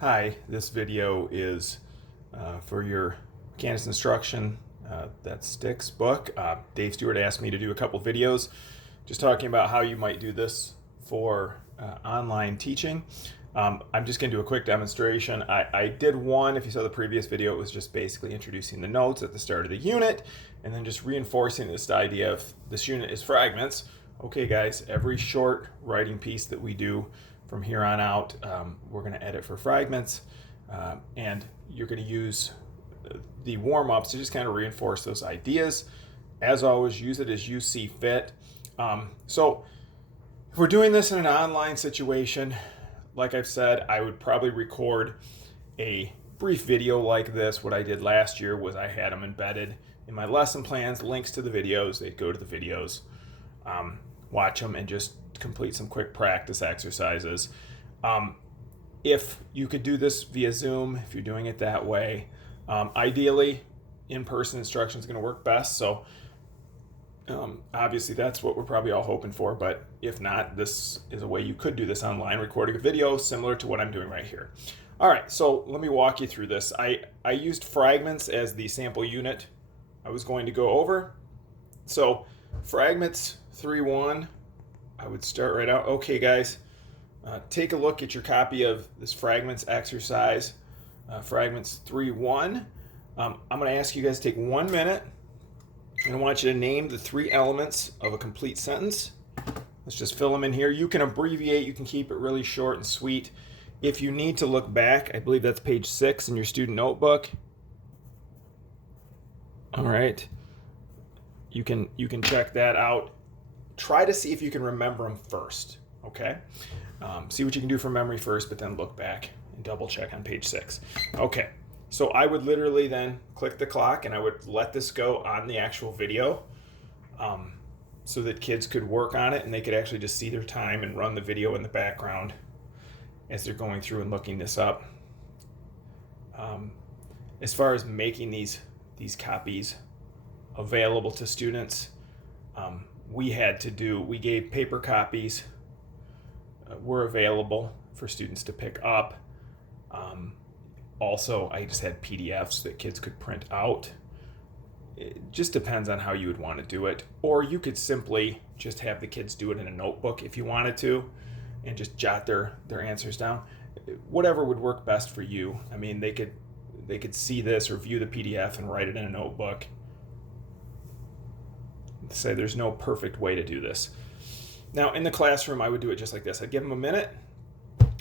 Hi, this video is for your Canvas instruction that sticks book. Dave Stewart asked me to do a couple videos just talking about how you might do this for online teaching. I'm just going to do a quick demonstration. I did one, if you saw the previous video, it was just basically introducing the notes at the start of the unit and then just reinforcing this idea of this unit is fragments. Okay guys, every short writing piece that we do from here on out, we're going to edit for fragments, and you're going to use the warm-ups to just kind of reinforce those ideas. As always, use it as you see fit. So if we're doing this in an online situation, like I've said, I would probably record a brief video like this. What I did last year was I had them embedded in my lesson plans, links to the videos. They'd go to the videos, watch them, and just complete some quick practice exercises. If you could do this via Zoom, if you're doing it that way, ideally in-person instruction is going to work best. So obviously that's what we're probably all hoping for, but if not, this is a way you could do this online, recording a video similar to what I'm doing right here. All right, so let me walk you through this. I used fragments as the sample unit I was going to go over. So fragments 3.1, I would start right out. Okay guys, take a look at your copy of this Fragments Exercise, Fragments 3.1. I'm going to ask you guys to take 1 minute, and I want you to name the 3 elements of a complete sentence. Let's just fill them in here. You can abbreviate, you can keep it really short and sweet. If you need to look back, I believe that's page 6 in your student notebook. All right, you can check that out. Try to see if you can remember them first, okay? See what you can do from memory first, but then look back and double check on page 6. Okay, so I would literally then click the clock and I would let this go on the actual video so that kids could work on it and they could actually just see their time and run the video in the background as they're going through and looking this up. As far as making these copies available to students, we gave paper copies were available for students to pick up. Also, I just had PDFs that kids could print out. It just depends on how you would want to do it. Or you could simply just have the kids do it in a notebook if you wanted to and just jot their answers down. Whatever would work best for you. I mean, they could see this or view the PDF and write it in a notebook. Say there's no perfect way to do this. Now in the classroom, I would do it just like this. I'd give them a minute.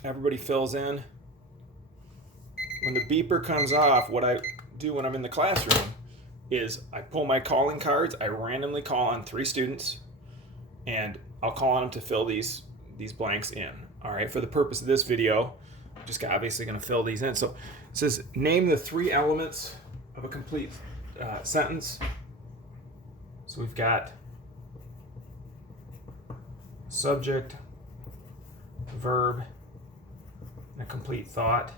Everybody fills in. When the beeper comes off, what I do when I'm in the classroom is I pull my calling cards. I randomly call on 3 students, and I'll call on them to fill these blanks in. All right, for the purpose of this video, I'm just obviously going to fill these in. So it says, name the 3 elements of a complete sentence. So we've got subject, verb, and a complete thought.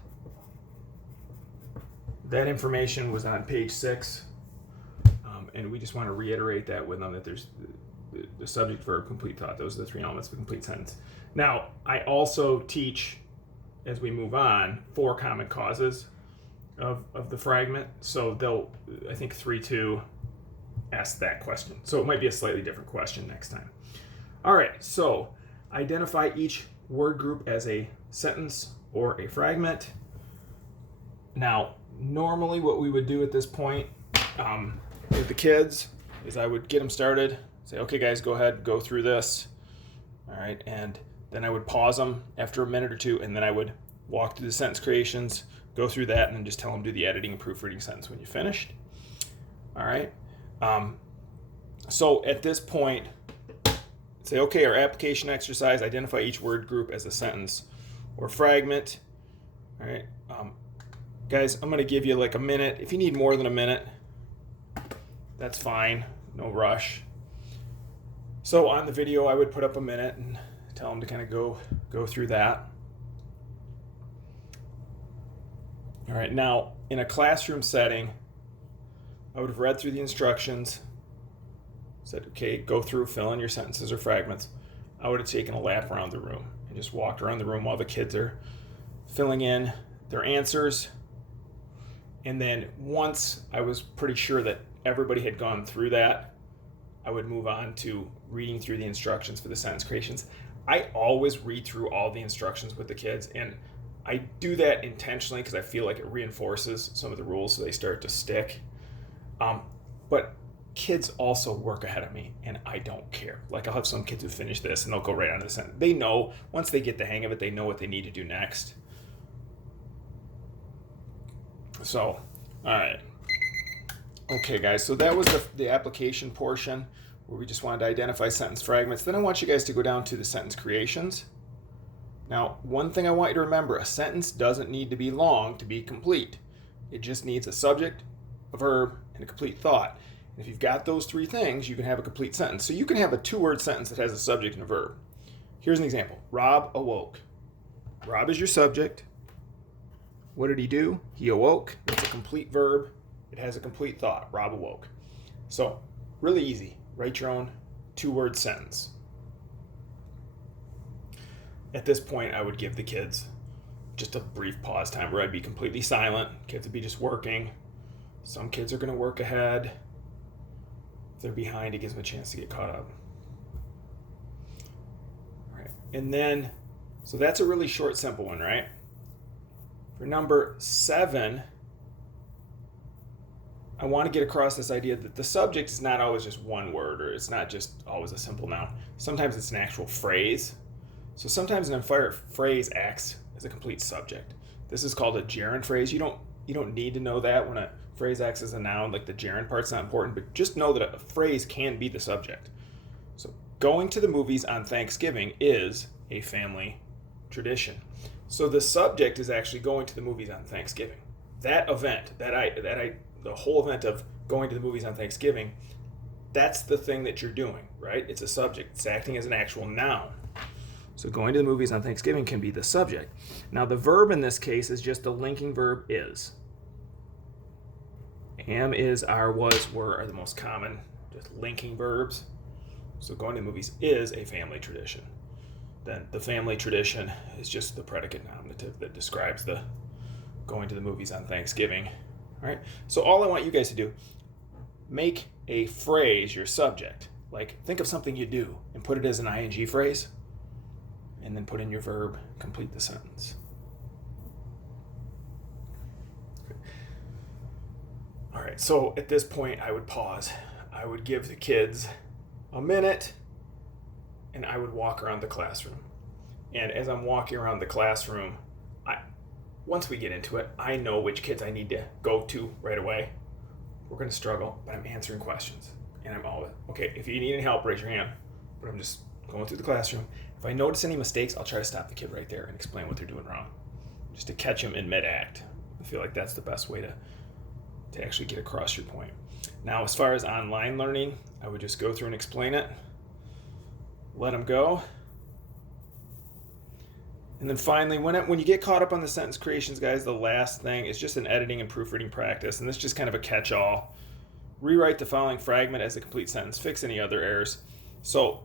That information was on page 6, and we just want to reiterate that with them, that there's the subject, verb, complete thought. Those are the 3 elements of a complete sentence. Now, I also teach, as we move on, 4 common causes of the fragment. So they'll, I think 3.2 ask that question. So it might be a slightly different question next time. All right, so identify each word group as a sentence or a fragment. Now, normally what we would do at this point with the kids is I would get them started, say, okay guys, go ahead, go through this. All right, and then I would pause them after a minute or 2, and then I would walk through the sentence creations, go through that, and then just tell them to do the editing and proofreading sentence when you're finished. All right. So at this point, say, okay, our application exercise, identify each word group as a sentence or fragment. All right. Guys, I'm going to give you like a minute. If you need more than a minute, that's fine. No rush. So on the video, I would put up a minute and tell them to kind of go through that. All right. Now, in a classroom setting, I would have read through the instructions, said, okay, go through, fill in your sentences or fragments. I would have taken a lap around the room and just walked around the room while the kids are filling in their answers. And then once I was pretty sure that everybody had gone through that, I would move on to reading through the instructions for the sentence creations. I always read through all the instructions with the kids, and I do that intentionally because I feel like it reinforces some of the rules so they start to stick. But kids also work ahead of me, and I don't care. Like, I'll have some kids who finish this and they'll go right on to the sentence. They know, once they get the hang of it, they know what they need to do next. So, all right. Okay, guys, so that was the application portion where we just wanted to identify sentence fragments. Then I want you guys to go down to the sentence creations. Now, one thing I want you to remember, a sentence doesn't need to be long to be complete. It just needs a subject, a verb, and a complete thought. And if you've got those three things, you can have a complete sentence. So you can have a two-word sentence that has a subject and a verb. Here's an example. Rob awoke. Rob is your subject. What did he do? He awoke. It's a complete verb. It has a complete thought. Rob awoke. So, really easy. Write your own two-word sentence. At this point, I would give the kids just a brief pause time where I'd be completely silent. Kids would be just working. Some kids are going to work ahead. If they're behind, it gives them a chance to get caught up. All right. And then, so that's a really short, simple one, right? For number 7, I want to get across this idea that the subject is not always just one word, or it's not just always a simple noun. Sometimes it's an actual phrase. So sometimes an entire phrase acts as a complete subject. This is called a gerund phrase. You don't need to know that when a phrase acts as a noun. Like, the gerund part's not important, but just know that a phrase can be the subject. So going to the movies on Thanksgiving is a family tradition. So the subject is actually going to the movies on Thanksgiving. That event, the whole event of going to the movies on Thanksgiving, that's the thing that you're doing, right? It's a subject. It's acting as an actual noun. So going to the movies on Thanksgiving can be the subject. Now, the verb in this case is just the linking verb is. Am, is, are, was, were are the most common just linking verbs. So going to the movies is a family tradition. Then the family tradition is just the predicate nominative that describes the going to the movies on Thanksgiving. All right. So all I want you guys to do, make a phrase your subject. Like, think of something you do and put it as an ing phrase, and then put in your verb, complete the sentence. Okay. All right, so at this point, I would pause. I would give the kids a minute, and I would walk around the classroom. And as I'm walking around the classroom, once we get into it, I know which kids I need to go to right away. We're going to struggle, but I'm answering questions. And I'm always, okay, if you need any help, raise your hand. But I'm just going through the classroom. If I notice any mistakes, I'll try to stop the kid right there and explain what they're doing wrong, just to catch them in mid-act. I feel like that's the best way to actually get across your point. Now, as far as online learning, I would just go through and explain it, let them go. And then finally, when you get caught up on the sentence creations, guys, the last thing is just an editing and proofreading practice. And this is just kind of a catch-all. Rewrite the following fragment as a complete sentence. Fix any other errors. So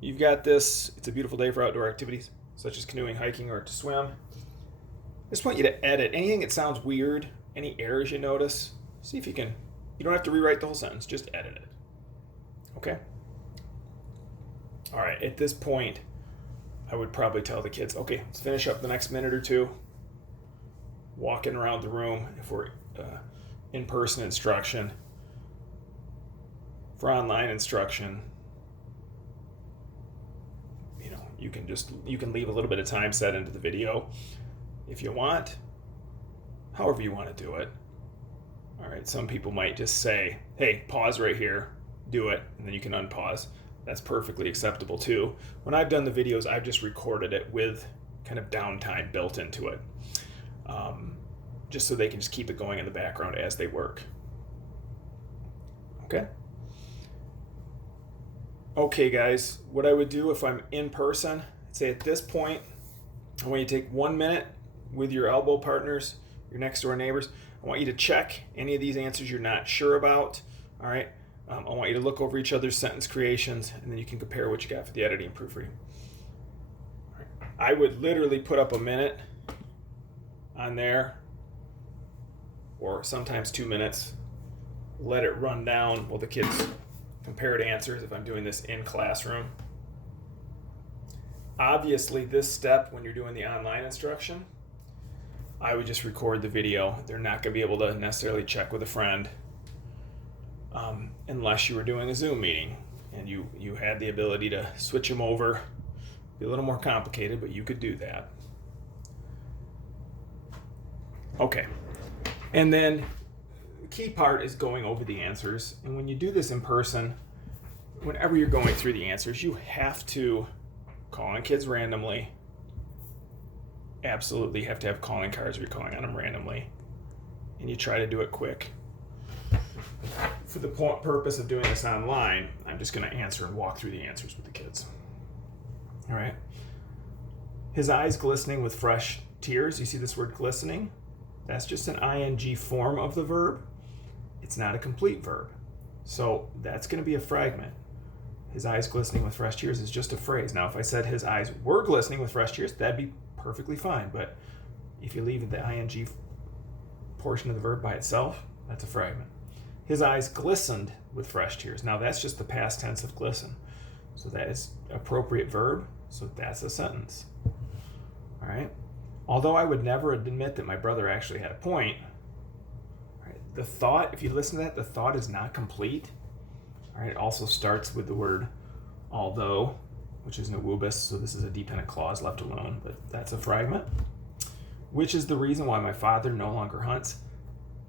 you've got this. It's a beautiful day for outdoor activities, such as canoeing, hiking, or to swim. I just want you to edit anything that sounds weird, any errors you notice. See if you can. You don't have to rewrite the whole sentence. Just edit it. Okay? All right. At this point, I would probably tell the kids, okay, let's finish up the next minute or two, walking around the room if we're in-person instruction. For online instruction, you can leave a little bit of time set into the video if you want, however you want to do it. All right, some people might just say, hey, pause right here, do it, and then you can unpause. That's perfectly acceptable too. When I've done the videos, I've just recorded it with kind of downtime built into it, just so they can just keep it going in the background as they work. Okay? Okay, guys, what I would do if I'm in person, I'd say at this point, I want you to take 1 minute with your elbow partners, your next door neighbors. I want you to check any of these answers you're not sure about. All right? I want you to look over each other's sentence creations, and then you can compare what you got for the editing and proofreading. All right. I would literally put up a minute on there, or sometimes 2 minutes. Let it run down while the kids compared answers if I'm doing this in classroom. Obviously, this step, when you're doing the online instruction, I would just record the video. They're not going to be able to necessarily check with a friend unless you were doing a Zoom meeting and you had the ability to switch them over. Be a little more complicated, but you could do that. Okay. And then the key part is going over the answers. And when you do this in person, whenever you're going through the answers, you have to call on kids randomly. Absolutely have to have calling cards where you're calling on them randomly. And you try to do it quick. For the purpose of doing this online, I'm just going to answer and walk through the answers with the kids. All right. His eyes glistening with fresh tears. You see this word glistening? That's just an ing form of the verb. It's not a complete verb. So that's going to be a fragment. His eyes glistening with fresh tears is just a phrase. Now, if I said his eyes were glistening with fresh tears, that'd be perfectly fine. But if you leave the ing portion of the verb by itself, that's a fragment. His eyes glistened with fresh tears. Now, that's just the past tense of glisten. So that is appropriate verb. So that's a sentence. All right. Although I would never admit that my brother actually had a point, right, the thought, if you listen to that, the thought is not complete. All right, it also starts with the word although, which is an awubis, so this is a dependent clause left alone, but that's a fragment. Which is the reason why my father no longer hunts.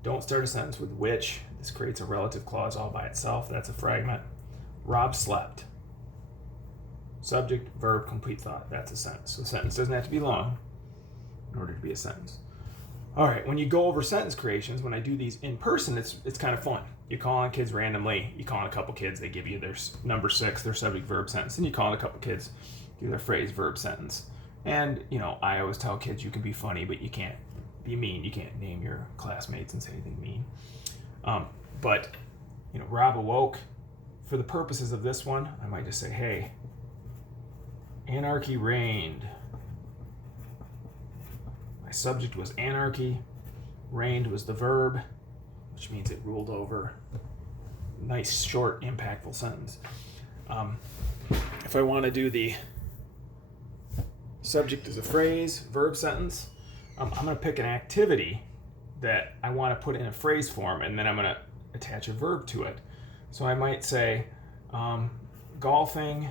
Don't start a sentence with which. This creates a relative clause all by itself. That's a fragment. Rob slept. Subject, verb, complete thought. That's a sentence. So a sentence doesn't have to be long in order to be a sentence. All right, when you go over sentence creations, when I do these in person, it's kind of fun. You call on kids randomly. You call on a couple kids. They give you their number 6, their subject, verb, sentence. And you call on a couple kids, do their phrase, verb, sentence. And, I always tell kids you can be funny, but you can't be mean. You can't name your classmates and say anything mean. But Rob awoke. For the purposes of this one, I might just say, hey, anarchy reigned. My subject was anarchy. Reigned was the verb, which means it ruled over. Nice, short, impactful sentence. If I want to do the subject as a phrase, verb, sentence, I'm going to pick an activity that I want to put in a phrase form, and then I'm going to attach a verb to it. So I might say, golfing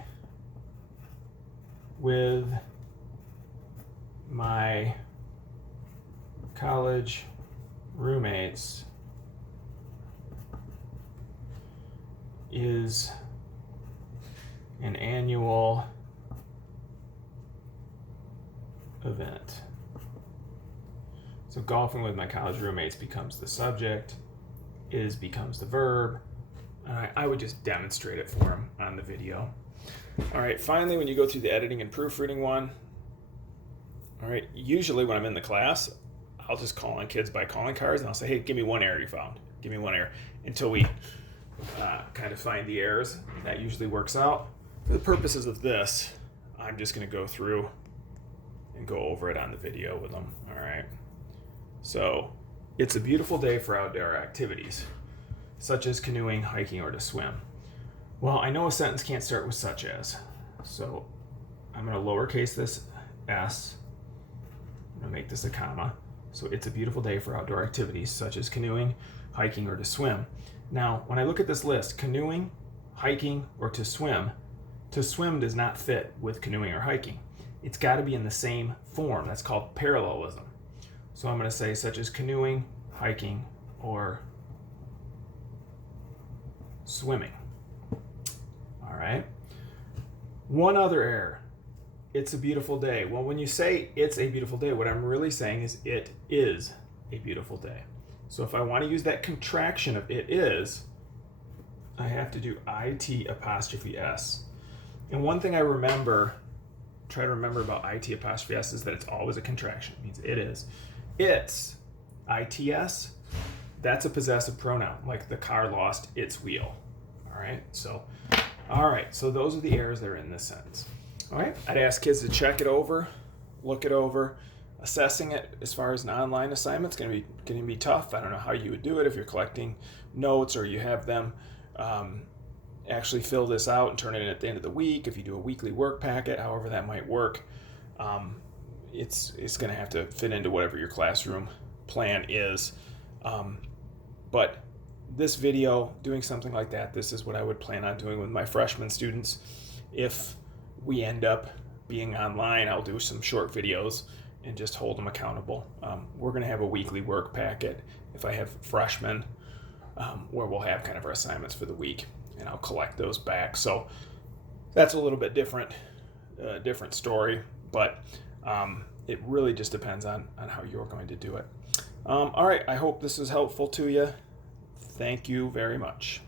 with my college roommates is an annual event. So golfing with my college roommates becomes the subject, is becomes the verb. I would just demonstrate it for him on the video. All right, finally, when you go through the editing and proofreading one, all right, usually when I'm in the class, I'll just call on kids by calling cards, and I'll say, hey, give me one error you found. Give me one error, until we kind of find the errors. That usually works out. For the purposes of this, I'm just going to go through and go over it on the video with them. All right. So it's a beautiful day for outdoor activities, such as canoeing, hiking, or to swim. Well, I know a sentence can't start with such as, so I'm going to lowercase this s. I'm going to make this a comma. So it's a beautiful day for outdoor activities, such as canoeing, hiking, or to swim. Now, when I look at this list, canoeing, hiking, or to swim does not fit with canoeing or hiking. It's got to be in the same form. That's called parallelism. So I'm going to say such as canoeing, hiking, or swimming. All right. One other error. It's a beautiful day. Well, when you say it's a beautiful day, what I'm really saying is it is a beautiful day. So if I want to use that contraction of it is, I have to do it apostrophe s. And one thing I try to remember about it apostrophe s is that it's always a contraction. It means it is. It's, its, that's a possessive pronoun, like the car lost its wheel. All right, so those are the errors that are in this sentence. All right, I'd ask kids to check it over, look it over. assessing it as far as an online assignment is going to be tough. I don't know how you would do it if you're collecting notes or you have them actually fill this out and turn it in at the end of the week. If you do a weekly work packet, however that might work, it's going to have to fit into whatever your classroom plan is. But this video, doing something like that, this is what I would plan on doing with my freshman students. If we end up being online, I'll do some short videos and just hold them accountable. We're going to have a weekly work packet if I have freshmen, where we'll have kind of our assignments for the week, and I'll collect those back. So that's a little bit different story, but it really just depends on how you're going to do it. All right, I hope this is helpful to you. Thank you very much.